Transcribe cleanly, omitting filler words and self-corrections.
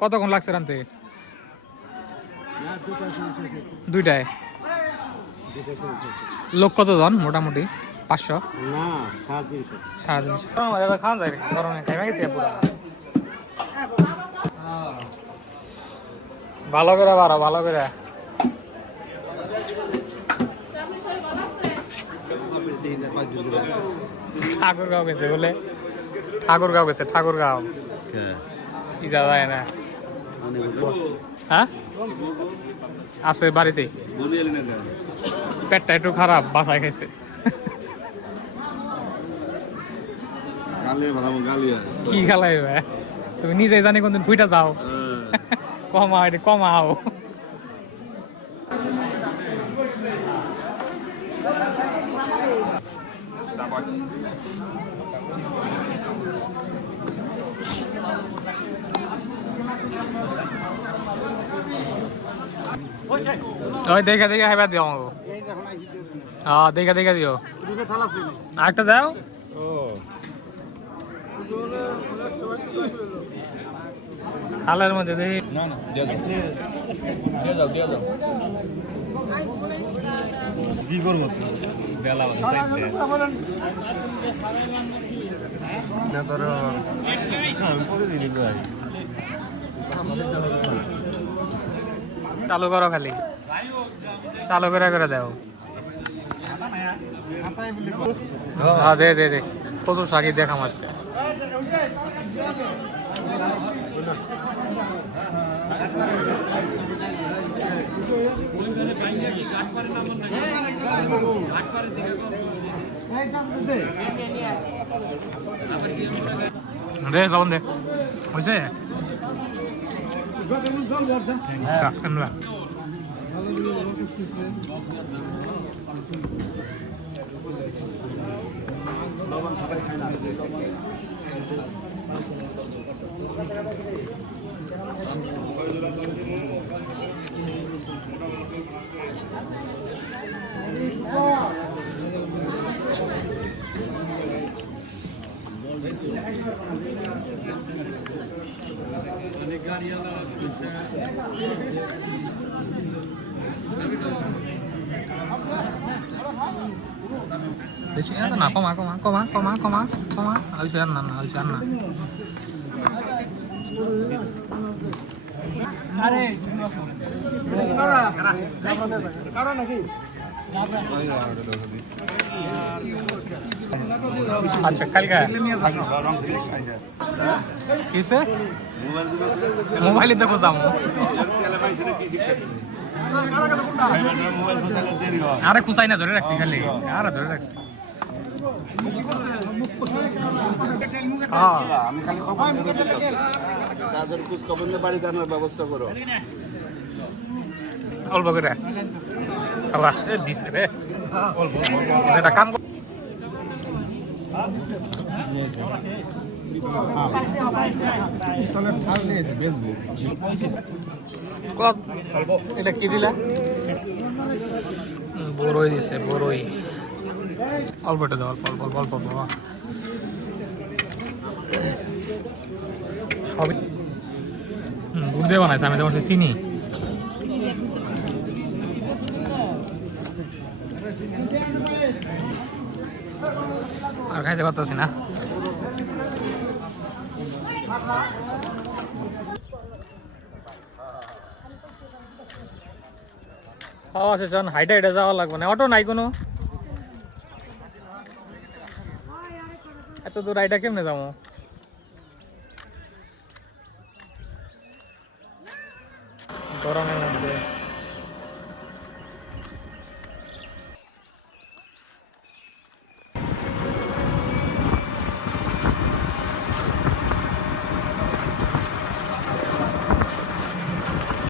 কতক্ষণ লাগছে রানতে? দুইটায়। লোক কতজন মোটামুটি? 500 না 350 খাওয়া যায় গরমে খাইমা গেছে পুরা। ভালো করে বাড়া, ভালো করে। ঠাকুরগাঁও গেছে বলে? ঠাকুরগাঁও গেছে, ঠাকুরগাঁও। কি যাওয়া যায় না? হ্যাঁ আছে বাড়িতে, পেটটা একটু খারাপ, বাসায় খাইছে। কি খালাই তুমি নিজেই জানি কোনদিন ফুইটা যাও। কমাও এটা কমাও। ওই দেখে দেখে খাইবা দিও আমাকে। হ্যাঁ দেখে দেখে দিও। আরেকটা দাও। থালের মধ্যে দেখি। কি করবো বেলা চালু করো, খালি চালু করে করে দাও। হ্যাঁ দে দে দে, প্রচুর শাকি দেখাম আজকে। দে লবণ দে, হয়েছে? বেশি না, কমা কমা কমা কমা কমা কমা, হয়েছে আর না, হয়েছে আর না। আচ্ছা কালকে কিসে মোবাইলে দেখো যাবো। আরে কুসাই না, ধরে রাখছি খালি, আরে ধরে রাখছি। আমি খালি তাদের খোঁজ খবর নিয়ে বাড়িতে আনার ব্যবস্থা করো। অল্প করে দিছে রে, অল্প এটা কাম। এটা কি দিলা? বড়ই দিছে, বড়ই অল্পটা দাও, অল্প অল্প অল্প অল্প বাবা। সবই গুড় দিয়ে বানাইছে, আমি তোমার চিনি। আর খাইতে পারতেছি না। খাওয়া শেষ, হাইটে হাইটে যাওয়া লাগবে না, অটো নাই কোনো। এত দূর হাইটা কেমনে যাবো? গরমের মধ্যে